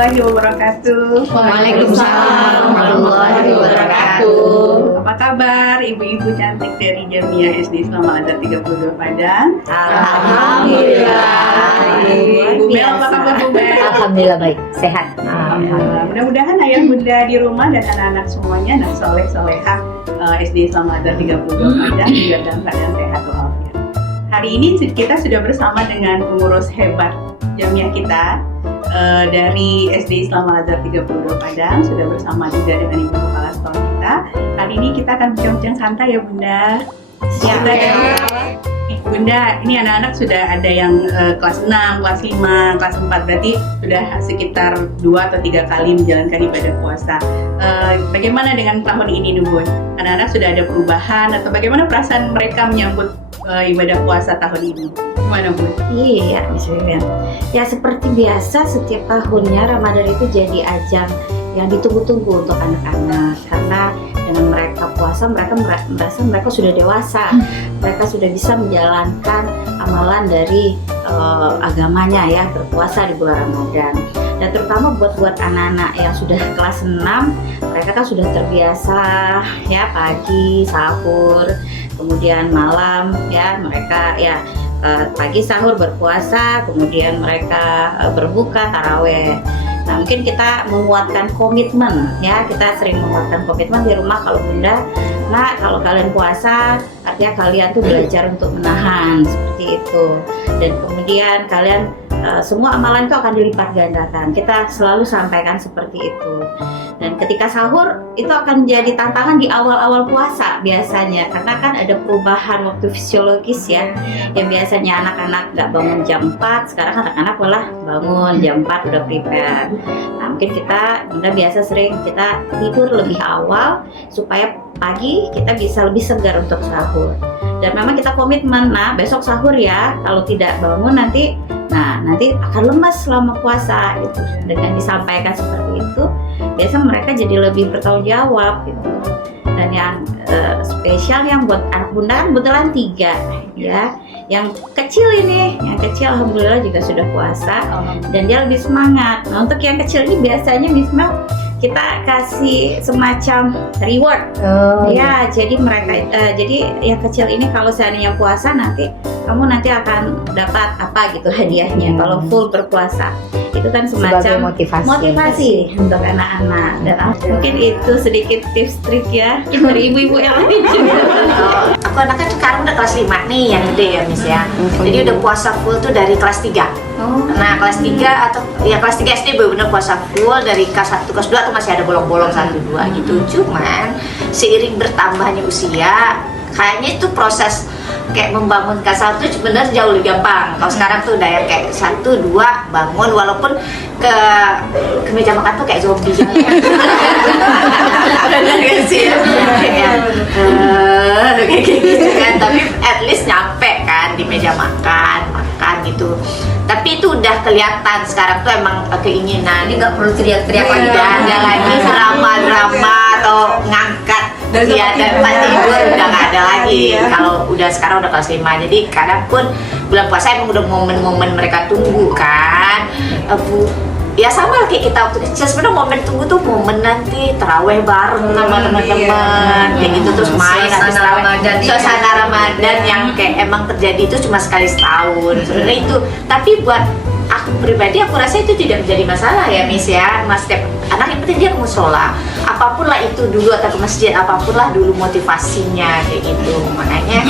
warahmatullahi wabarakatuh. Waalaikumsalam warahmatullahi wabarakatuh. Apa kabar ibu-ibu cantik dari Jamiah SD Islam Al-Azhar 32 Padang? Alhamdulillah. Bu Mel, apa kabar Bu Mel? Alhamdulillah baik, sehat. Mudah-mudahan ayah bunda di rumah dan anak-anak semuanya dan soleh-solehah SD Islam Al-Azhar 32 Padang juga dalam keadaan sehat walafiat. Hari ini kita sudah bersama dengan pengurus hebat Jamiah kita dari SD Islam Al-Azhar 32 Padang, sudah bersama juga dengan Ibu Kepala Sekolah kita. Kali ini kita akan bincang-bincang santai ya Bunda. Siap ya. Bunda, ini anak-anak sudah ada yang kelas 6, kelas 5, kelas 4, berarti sudah sekitar 2 atau 3 kali menjalankan ibadah puasa. Bagaimana dengan tahun ini Bun? Anak-anak sudah ada perubahan atau bagaimana perasaan mereka menyambut ibadah puasa tahun ini? Gimana Bun? Iya, bismillah. Ya seperti biasa setiap tahunnya Ramadan itu jadi ajang yang ditunggu-tunggu untuk anak-anak, karena dengan mereka puasa mereka merasa mereka sudah dewasa, mereka sudah bisa menjalankan amalan dari agamanya ya, berpuasa di bulan Ramadan. Dan terutama buat anak-anak yang sudah kelas 6, mereka kan sudah terbiasa ya, pagi sahur, kemudian malam ya mereka ya pagi sahur berpuasa, kemudian mereka berbuka taraweh. Nah, mungkin kita menguatkan komitmen ya, kita sering menguatkan komitmen di rumah kalau Bunda. Nah, kalau kalian puasa, artinya kalian tuh belajar untuk menahan seperti itu. Dan kemudian kalian semua amalan itu akan dilipat gandakan. Kita selalu sampaikan seperti itu. Dan ketika sahur itu akan jadi tantangan di awal-awal puasa biasanya, karena kan ada perubahan waktu fisiologis ya. Yang biasanya anak-anak nggak bangun jam 4, sekarang anak-anak malah bangun jam 4 udah prepare. Nah, mungkin Bunda biasa sering kita tidur lebih awal supaya pagi kita bisa lebih segar untuk sahur. Dan memang kita komitmen, nah besok sahur ya, kalau tidak bangun nanti akan lemas selama puasa gitu. Dengan disampaikan seperti itu, biasa mereka jadi lebih bertanggung jawab gitu. Dan yang spesial yang buat anak Bunda kan kebetulan 3 ya. Yang kecil alhamdulillah juga sudah puasa dan dia lebih semangat. Nah, untuk yang kecil ini biasanya Bismil kita kasih semacam reward ya, jadi mereka jadi yang kecil ini kalau seandainya puasa kamu nanti akan dapat apa gitu hadiahnya kalau full berpuasa. Itu kan semacam motivasi untuk anak-anak. Dan mungkin itu sedikit tips trik ya dari ibu-ibu yang lain juga. Aku anaknya sekarang udah kelas 5 nih yang gede ya Miss ya. Jadi udah puasa full tuh dari kelas 3. Nah kelas 3 atau ya kelas 3 SD benar-benar puasa full, dari kelas 1, kelas 2 tuh masih ada bolong-bolong 1, 2 gitu. Cuman seiring bertambahnya usia, kayaknya itu proses kayak membangunkan sahur tuh sebenarnya jauh lebih gampang. Kalau sekarang tuh udah ya kayak 1, 2 bangun, walaupun ke meja makan tuh kayak zombie gitu. Benar gak sih? Kayak gitu kan. Tapi at least nyampe kan di meja makan gitu. Tapi itu udah kelihatan sekarang tuh emang keinginan. Ini nggak perlu teriak-teriak lagi, Tidak ada lagi drama atau ngangkat dan tempat tidur, udah nggak ada lagi. Kalau udah sekarang udah kelas 5, jadi kadang pun bulan puasa emang udah momen-momen mereka tunggu kan. Ya sama kayak kita waktu kecil, sebenarnya momen tunggu tuh momen nanti taraweh bareng sama teman-teman kayak gitu, terus main habis taraweh, suasana Ramadan yang kayak emang terjadi itu cuma sekali setahun sebenarnya itu. Tapi buat aku pribadi, aku rasa itu tidak menjadi masalah ya Miss ya. Mas, setiap anak yang penting dia ke musola, apapun lah itu dulu, atau ke masjid, apapun lah dulu motivasinya kayak gitu. Makanya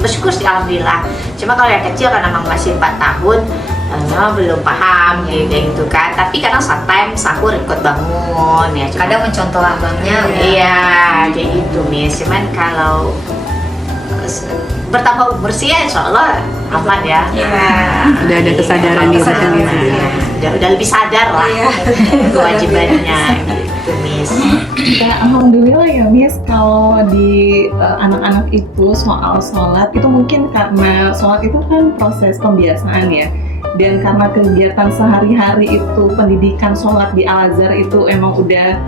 bersyukur sih alhamdulillah. Cuma kalau yang kecil kan emang masih 4 tahun, belum paham kayak gitu kan. Tapi kadang sometimes sahur ikut bangun ya, kadang mencontoh abangnya. Iya kayak gitu Miss. Cuman kalau bertambah umur sih ya insya Allah aman ya. Udah ada kesadaran diri udah lebih sadar lah kewajibannya gitu Miss. Ya, alhamdulillah ya Miss, kalau di anak-anak itu soal sholat itu mungkin karena sholat itu kan proses pembiasaan ya. Dan karena kegiatan sehari-hari itu pendidikan sholat di Al-Azhar itu emang udah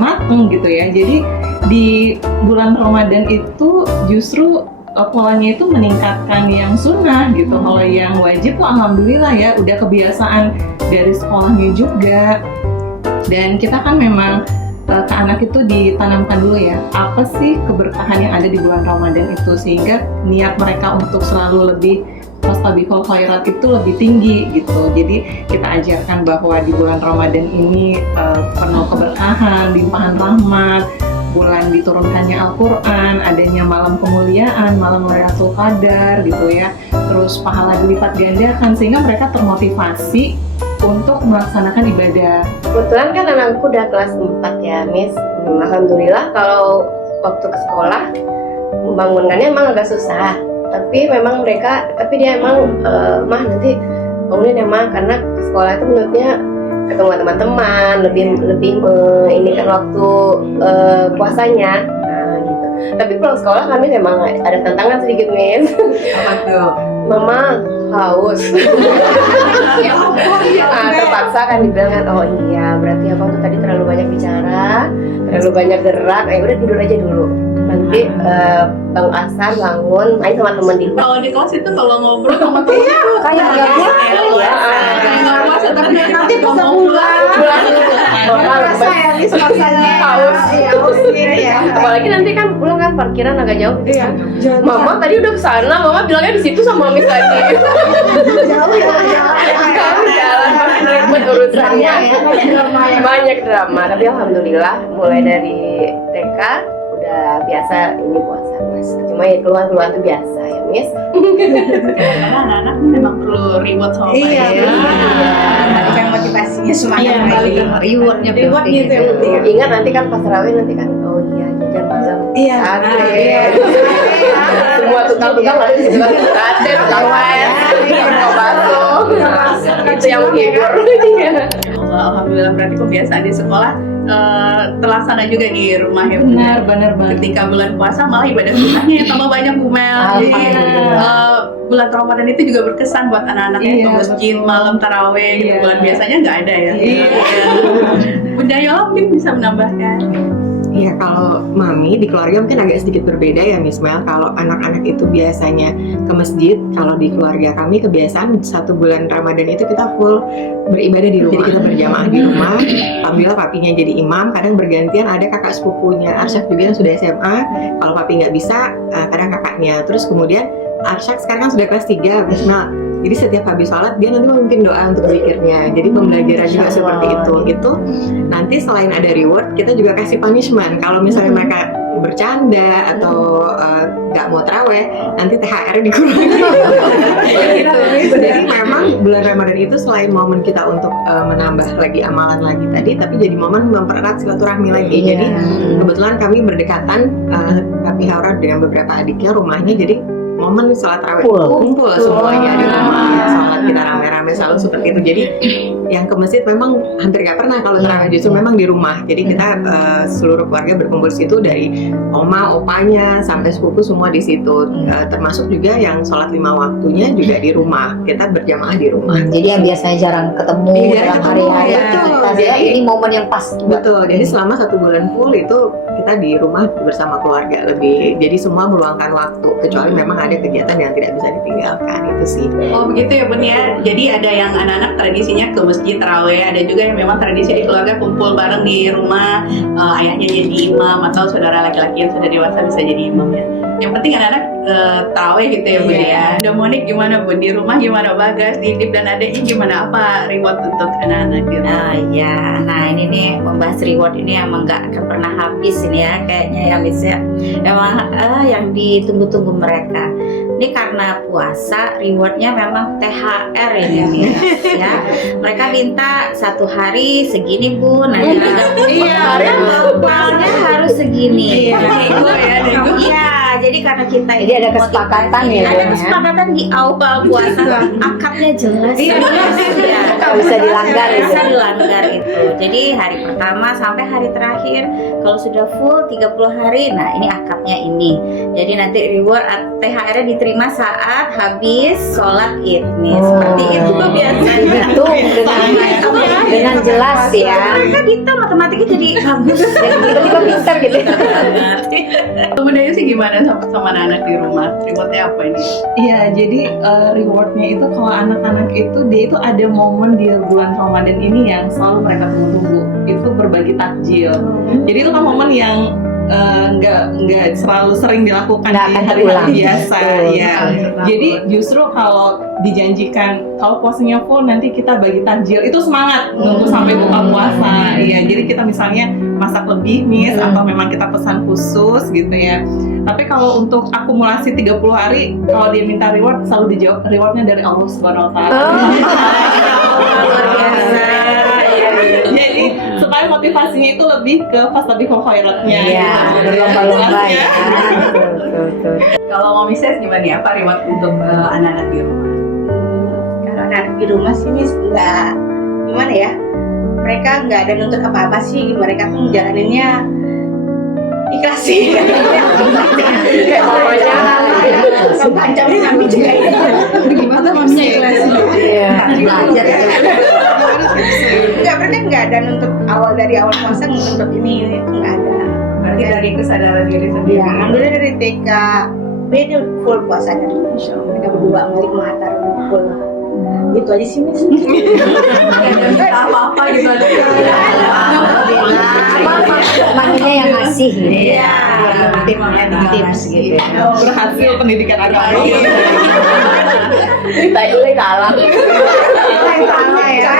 mateng gitu ya. Jadi di bulan Ramadan itu justru polanya itu meningkatkan yang sunnah gitu. Kalau yang wajib tuh alhamdulillah ya udah kebiasaan dari sekolahnya juga. Dan kita kan memang ke anak itu ditanamkan dulu ya, apa sih keberkahan yang ada di bulan Ramadan itu, sehingga niat mereka untuk selalu lebih fastabiqul khairat itu lebih tinggi gitu. Jadi kita ajarkan bahwa di bulan Ramadan ini penuh keberkahan, limpahan rahmat, bulan diturunkannya Al-Quran, adanya malam kemuliaan, malam Lailatul Qadar gitu ya, terus pahala dilipat gandakan, sehingga mereka termotivasi untuk melaksanakan ibadah. Kebetulan kan anakku udah kelas 4 ya, Miss. Alhamdulillah kalau waktu ke sekolah membangunkannya emang agak susah. Tapi dia emang mah nanti bangunin ya mah, karena ke sekolah itu menurutnya ketemu teman-teman, lebih ini kan waktu puasanya. Nah, gitu. Tapi pulang sekolah kami memang ada tantangan sedikit, Miss. Apa tuh? Mama haus. Nah, terpaksa kan dibilang kan, oh iya berarti abang tuh tadi terlalu banyak bicara, terlalu banyak gerak, udah tidur aja dulu. Nanti Bang Asar bangun main sama teman di luar. Kalau di kelas itu kalau ngobrol sama temen itu Kayak nggak puasa ya. kayak nggak puasa, tapi Nanti pas pulang Rasa ya, Miss, rasanya haus. Apalagi nanti kan pulang kan parkiran agak jauh gitu ya. Mama tadi udah kesana, mama bilangnya di situ sama Miss tadi. jauh ya. Jalan ribet urusannya, banyak drama. Tapi alhamdulillah mulai dari TK udah biasa ini puasa, Miss. Cuma ya keluar tuh biasa ya, Miss. karena anak-anak memang perlu reward sama Iya, mereka. balikan motivasinya semangat lagi. Rewardnya Reward gitu ya penting. Ingat nanti kan pas terawih nanti kan, oh iya jajan malam. Iya. Sate. Semua tukang-tukang ada di situ kan, sate, tukang es, tukang bakso. Itu yang menghibur. Alhamdulillah berarti kebiasaan di sekolah terlaksana juga di rumah ya Bunda. Benar banget. Ketika bulan puasa malah ibadah sunnahnya yang tambah banyak Bumel. Jadi bulan Ramadan itu juga berkesan buat anak-anaknya Iya, ke masjid betul. malam taraweh gitu. Iya. Bulan biasanya nggak ada ya. Iya. Bunda Yola mungkin bisa menambahkan. Iya, kalau mami di keluarga mungkin agak sedikit berbeda ya Miss Mel. Kalau anak-anak itu biasanya ke masjid, kalau di keluarga kami kebiasaan 1 bulan Ramadan itu kita full beribadah di rumah. Jadi kita berjamaah di rumah. Alhamdulillah papinya jadi imam, kadang bergantian ada kakak sepupunya. Arsyad juga yang sudah SMA, kalau papi nggak bisa, kadang kakaknya. Terus kemudian Arsyad sekarang kan sudah kelas 3, Miss Mel. Jadi setiap habis sholat dia nanti memimpin doa untuk zikirnya. Jadi pembelajaran juga seperti itu. Itu nanti selain ada reward, kita juga kasih punishment. Kalau misalnya mereka bercanda atau nggak mau taraweh, nanti THR dikurangi. Gitu. Jadi memang bulan Ramadan itu selain momen kita untuk menambah lagi amalan lagi tadi, tapi jadi momen mempererat silaturahmi lagi. Jadi kebetulan kami berdekatan, Papi Haura dengan beberapa adiknya rumahnya, jadi momen sholat tarawih kumpul semuanya di rumah, sholat kita rame-rame selalu seperti itu. Jadi yang ke masjid memang hampir nggak pernah kalau tarawih, justru memang di rumah. Jadi kita seluruh keluarga berkumpul di situ, dari oma, opanya sampai sepupu semua di situ. Termasuk juga yang sholat 5 waktunya juga di rumah. Kita berjamaah di rumah. Jadi yang biasanya jarang ketemu dalam hari-hari aktivitas ya, ini momen yang pas. Betul. Jadi selama 1 bulan full itu kita di rumah bersama keluarga lebih. Jadi semua meluangkan waktu, kecuali memang ada kegiatan yang tidak bisa ditinggalkan, itu sih. Oh begitu ya Bun ya. Jadi ada yang anak-anak tradisinya ke masjid taraweh, ada juga yang memang tradisi di keluarga kumpul bareng di rumah, ayahnya jadi imam atau saudara laki-laki yang sudah dewasa bisa jadi imam ya. Yang penting anak-anak taraweh gitu ya Bun ya. Udah Monik gimana Bun? Di rumah gimana Bagas, Didip dan adiknya gimana? Apa reward untuk anak-anak di rumah? Nah ini nih membahas reward ini emang nggak akan pernah habis ini ya kayaknya ya Miss ya. Emang yang ditunggu-tunggu mereka. Ini karena puasa rewardnya memang THR ini ya. Mereka minta 1 hari segini Bun. Iya. Totalnya harus segini. Iya. Jadi karena kita ini Jadi ada kesepakatan ya, ada Bun, ya? kesepakatan di awal puasa, akadnya jelas. Ya. nggak bisa dilanggar bisa itu. dilanggar itu. Jadi hari pertama sampai hari terakhir kalau sudah full 30 hari, nah ini akadnya ini. Jadi nanti reward THR-nya diterima saat habis sholat Id nih. Seperti itu biasanya. Itu dengan jelas ya. Kan kita matematiknya jadi bagus. Tiba-tiba pintar gitu. Bunda Yu sih gimana sama anak-anak di rumah? Rewardnya apa ini? Iya, jadi rewardnya itu kalau anak-anak itu dia itu ada momen di bulan Ramadan ini yang selalu mereka tunggu-tunggu. Itu berbagi takjil. Jadi itu kan momen yang nggak selalu sering dilakukan Nggak di akan hari-hari terulang. biasa. Betul. Ya. Jadi justru kalau dijanjikan kalau puasanya full nanti kita bagi takjil itu semangat nunggu sampai buka puasa. Iya, jadi kita misalnya masak lebih nih atau memang kita pesan khusus gitu ya. Tapi kalau untuk akumulasi 30 hari kalau dia minta reward selalu dijawab rewardnya dari Allah Subhanahu wa taala. Luar biasa. Jadi supaya motivasinya itu lebih ke fastabiqul khairatnya. Iya, berlomba-lomba ya. Betul. Kalau Mami Ses gimana ya? Apa reward untuk anak-anak di rumah? Kalau anak di rumah sih Miss nggak gimana ya, mereka nggak ada nuntut apa-apa sih, mereka tuh jalaninnya ikhlas sih. Semacamnya kami juga ini. Gimana maminya ikhlas? Iya. Mereka nggak ada nuntut dari awal puasa nuntut ini itu nggak ada. Berarti dari kesadaran diri sendiri. Ya, alhamdulillah dari TK B dia full puasanya dulu. Mereka berdua Malik Mahatar full. Gitu aja sih Miss. Nggak apa-apa gitu aja. Maminya yang ngasih. Iya. Tips gitu. Berhasil pendidikan agama. Mulai dalam. Salah ya.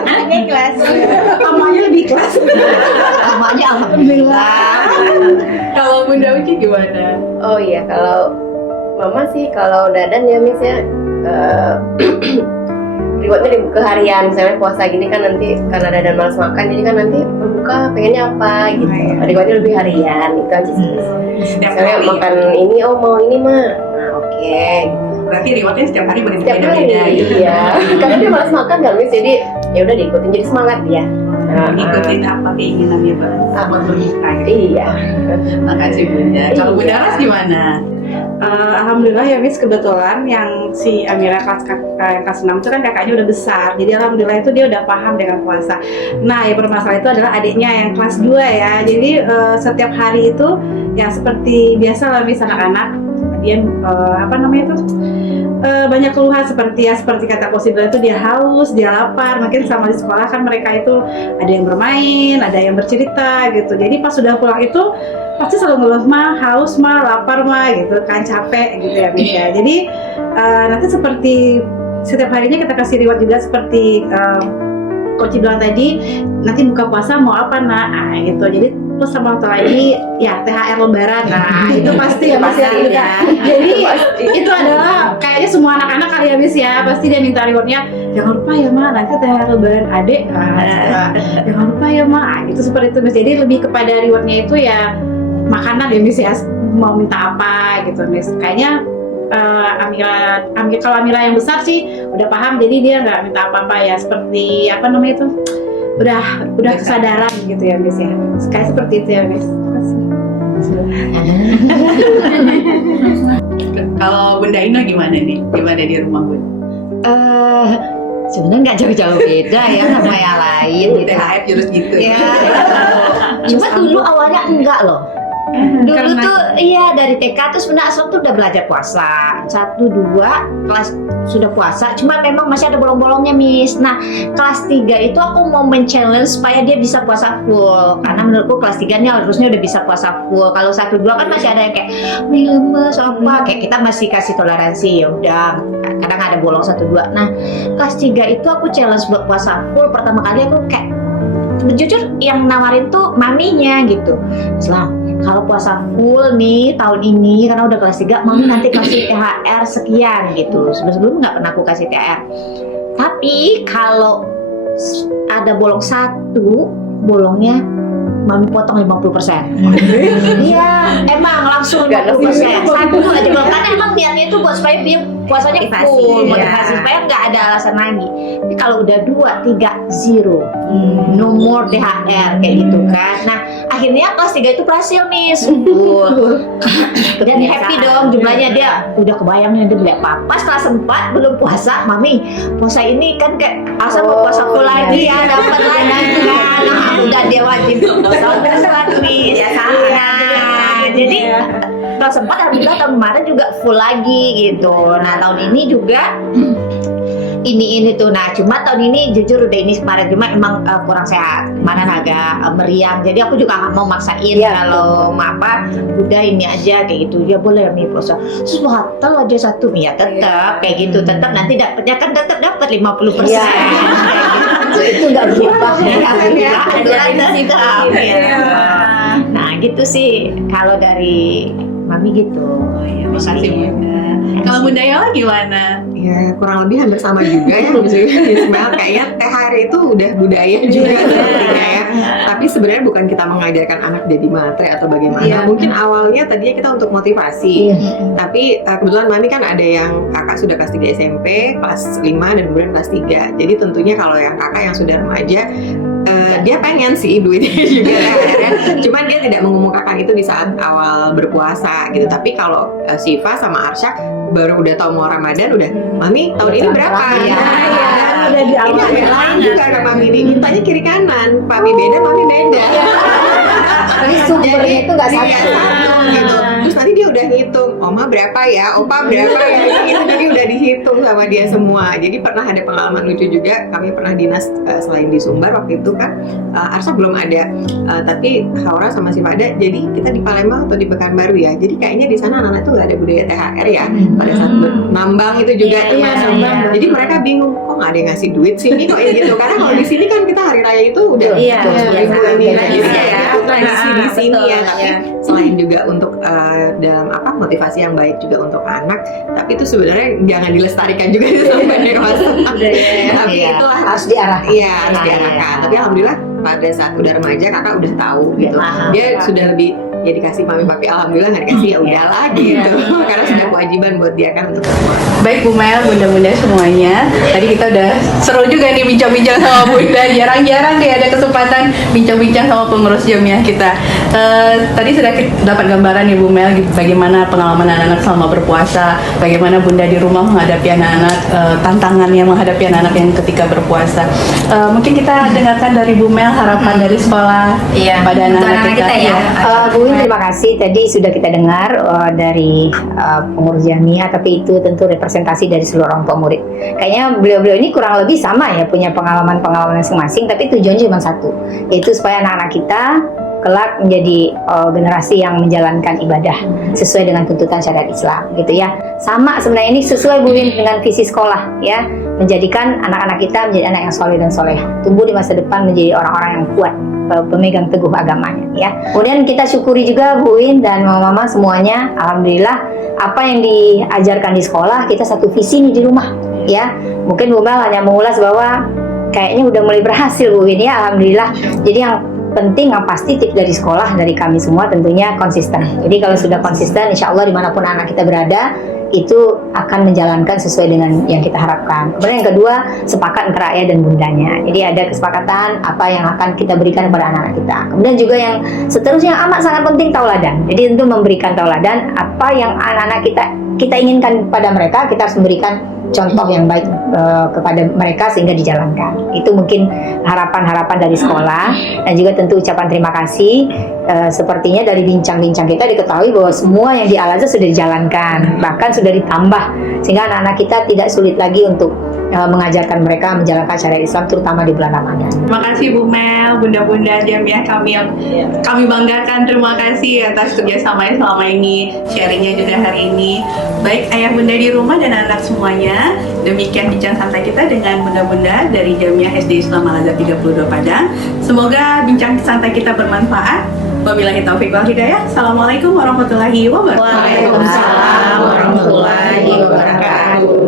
Anaknya ikhlas. Mamanya lebih ikhlas. Mamanya alhamdulillah. Kalau Bunda Uci gimana? Oh iya, kalau mama sih kalau dadan ya Miss ya rewardnya di buka harian, misalnya puasa gini kan nanti karena dadan malas makan jadi kan nanti berbuka pengennya apa gitu. Rewardnya lebih harian itu aja sih. Setiap Misalnya hari. makan ini, oh mau ini mah, nah oke. Berarti rewardnya setiap hari Setiap hari, berbeda-beda gitu. iya. Karena dia malas makan kan Miss, jadi ya udah diikutin jadi semangat dia. Ngikutin apa keinginannya Bang. Buat berbuka gitu. Iya. Makasih Bunda. Kalau Bunda Ras gimana? Alhamdulillah ya Miss, kebetulan yang si Amira kelas 6 itu kan kakaknya udah besar, jadi alhamdulillah itu dia udah paham dengan puasa. Nah yang bermasalah itu adalah adiknya yang kelas 2 ya, jadi setiap hari itu ya seperti biasa lah Miss, anak-anak dia banyak keluhan seperti kata Kosidra itu dia haus, dia lapar. Mungkin sama di sekolah kan mereka itu ada yang bermain, ada yang bercerita gitu. Jadi pas sudah pulang itu pasti selalu ngeluh mah, haus mah, lapar mah gitu kan, capek gitu ya Miss ya. Jadi nanti seperti setiap harinya kita kasih reward juga seperti Coach bilang tadi, nanti buka puasa mau apa nak? Nah gitu. Jadi plus sama satu lagi ya THR lebaran. Nah itu pasti ya Mas ya. Jadi itu adalah kayaknya semua anak-anak kali ya Miss ya, pasti dia minta rewardnya jangan lupa ya Ma, nanti THR lebaran adek. Jangan lupa ya Ma, itu seperti itu Miss. Jadi lebih kepada rewardnya itu ya makanan ya Miss ya, mau minta apa gitu Miss. Kayaknya kalau Amira yang besar sih udah paham, jadi dia nggak minta apa-apa ya, seperti apa namanya itu udah kesadaran gitu ya Miss ya, kayak seperti itu ya Miss. Kalau Bunda Ina gimana nih? Gimana di rumah Bun? Sebenarnya nggak jauh-jauh beda ya sama yang lain gitu. THR jurus gitu. Ya. Cuma dulu awalnya enggak loh. Dulu Karena- tuh iya dari TK tuh sebenarnya Aslam tuh udah belajar puasa 1, 2 kelas sudah puasa, cuma memang masih ada bolong-bolongnya Miss. Nah kelas 3 itu aku mau men-challenge supaya dia bisa puasa full, karena menurutku kelas 3 nya harusnya udah bisa puasa full. Kalau 1, 2 kan masih ada yang kayak lemes apa, kayak kita masih kasih toleransi, ya udah kadang ada bolong 1, 2. Nah kelas 3 itu aku challenge buat puasa full. Pertama kali aku kayak jujur yang nawarin tuh maminya gitu, Islam kalau puasa full nih tahun ini karena udah kelas 3 mami nanti kasih THR sekian gitu. Sebelum nggak pernah aku kasih THR, tapi kalau ada bolong 1 bolongnya mami potong 50%. Iya, emang langsung 50%. Satu aja belum, karena emang niatnya itu buat supaya dia puasanya full, motivasi supaya nggak ada alasan lagi. Tapi kalau udah 2, 3, 0, no more THR kayak gitu kan. Nah, akhirnya kelas 3 itu berhasil Miss. Dan happy dong jumlahnya, dia udah kebayangnya dia beli apa. Pas kelas 4 belum puasa, mami puasa ini kan kayak asal mau puasa full lagi ya, dapat lagi kan. Nah, udah dia wajib puasa terus Miss. Ya sama. Jadi kelas 4 alhamdulillah tahun kemarin juga full lagi gitu. Nah, tahun ini juga ini tuh. Nah, cuma tahun ini jujur udah ini kemarin cuma emang kurang sehat, kemarin agak meriang, jadi aku juga nggak mau maksain kalau apa udah ini aja kayak gitu. Dia boleh nih puasa batal aja satu ya tetap kayak gitu, tetap nanti dapatnya kan tetap dapat 50%. Itu nggak berubah ya, nah gitu sih kalau dari mami gitu. Makasih Bunda. Kalau Bunda Yola gimana? Ya kurang lebih hampir sama juga ya Ismail. Kayaknya THR itu udah budaya juga sepertinya ya. Tapi sebenarnya bukan kita mengajarkan anak jadi matre atau bagaimana. Mungkin awalnya tadinya kita untuk motivasi. Tapi kebetulan mami kan ada yang kakak sudah kelas 3 SMP, kelas 5 dan kemudian kelas 3. Jadi tentunya kalau yang kakak yang sudah remaja, dia pengen sih duitnya juga ya. Cuman dia tidak mengemukakan itu di saat awal berpuasa gitu. Tapi kalau Siva sama Arsya baru udah tahu mau Ramadan udah, mami tahun ini berapa? Udah di awal ini lain juga kan mami ini mintanya kiri kanan, mami beda, mami beda. Tapi sumbernya itu nggak satu. Gitu. Terus nanti dia udah ngitung, oma berapa ya, opa berapa ya, gitu. Jadi udah dihitung sama dia semua. Jadi pernah ada pengalaman lucu juga, kami pernah dinas selain di Sumbar waktu itu kan, Arsa belum ada, tapi Haura sama si Fada, jadi kita di Palembang atau di Pekanbaru ya. Jadi kayaknya di sana anak-anak tuh nggak ada budaya THR ya. Pada saat nambang itu juga termasuk. Jadi mereka bingung, kok nggak ada yang ngasih duit sini kok ya gitu. Karena kalau di sini kan kita hari raya itu udah ribuan nilai tradisi di sini ya. Tapi selain juga untuk dalam motivasi yang baik juga untuk anak, tapi itu sebenarnya jangan dilestarikan juga sampai dewasa. Tapi itulah harus diarahkan. Iya, harus diarahkan. Tapi alhamdulillah pada saat udah remaja kakak udah tahu gitu. Dia sudah lebih ya dikasih mami papi, alhamdulillah nggak dikasih ya udahlah gitu. Karena sudah kewajiban buat dia kan untuk semua. Baik Bu Mel, Bunda-bunda semuanya. Tadi kita udah seru juga nih bincang-bincang sama Bunda. Jarang-jarang deh ada kesempatan bincang-bincang sama pengurus jamiah kita. Tadi sudah dapat gambaran nih Bu Mel bagaimana pengalaman anak-anak selama berpuasa, bagaimana Bunda di rumah menghadapi anak-anak, tantangannya menghadapi anak-anak yang ketika berpuasa. Mungkin kita dengarkan dari Bu Mel harapan dari sekolah pada anak-anak kita ya. Bu, terima kasih. Tadi sudah kita dengar dari pengurus jamiah, tapi itu tentu representasi dari seluruh orang tua murid. Kayaknya beliau-beliau ini kurang lebih sama ya, punya pengalaman-pengalaman masing-masing, tapi tujuannya cuma satu, yaitu supaya anak-anak kita kelak menjadi generasi yang menjalankan ibadah sesuai dengan tuntutan syariat Islam gitu ya. Sama sebenarnya ini sesuai Bu Win dengan visi sekolah ya, menjadikan anak-anak kita menjadi anak yang soleh dan soleh, tumbuh di masa depan menjadi orang-orang yang kuat, pemegang teguh agamanya ya. Kemudian kita syukuri juga Bu Win dan mama-mama semuanya, alhamdulillah apa yang diajarkan di sekolah kita satu visi nih di rumah ya. Mungkin Bu Mel hanya mengulas bahwa kayaknya udah mulai berhasil Bu Win ya, alhamdulillah. Jadi yang penting yang pasti tips dari sekolah, dari kami semua tentunya konsisten. Jadi kalau sudah konsisten, insya Allah dimanapun anak kita berada itu akan menjalankan sesuai dengan yang kita harapkan. Kemudian yang kedua, sepakat antara ayah dan bundanya. Jadi ada kesepakatan apa yang akan kita berikan kepada anak-anak kita. Kemudian juga yang seterusnya amat sangat penting, tauladan. Jadi tentu memberikan tauladan apa yang anak-anak kita inginkan pada mereka, kita harus memberikan contoh yang baik kepada mereka sehingga dijalankan. Itu mungkin harapan-harapan dari sekolah, dan juga tentu ucapan terima kasih. Sepertinya dari bincang-bincang kita diketahui bahwa semua yang di Al-Azhar sudah dijalankan, bahkan sudah ditambah sehingga anak-anak kita tidak sulit lagi untuk mengajarkan mereka menjalankan syariat Islam terutama di bulan Ramadan. Terima kasih Bu Mel, Bunda-bunda jamiah kami yang kami banggakan. Terima kasih atas kerjasamanya selama ini, sharingnya juga hari ini. Baik ayah bunda di rumah dan anak semuanya, demikian bincang santai kita dengan bunda-bunda dari Jamiah SD Islam Al-Azhar 32 Padang. Semoga bincang santai kita bermanfaat. Wabillahi taufiq wal hidayah. Assalamualaikum warahmatullahi wabarakatuh. Waalaikumsalam warahmatullahi wabarakatuh.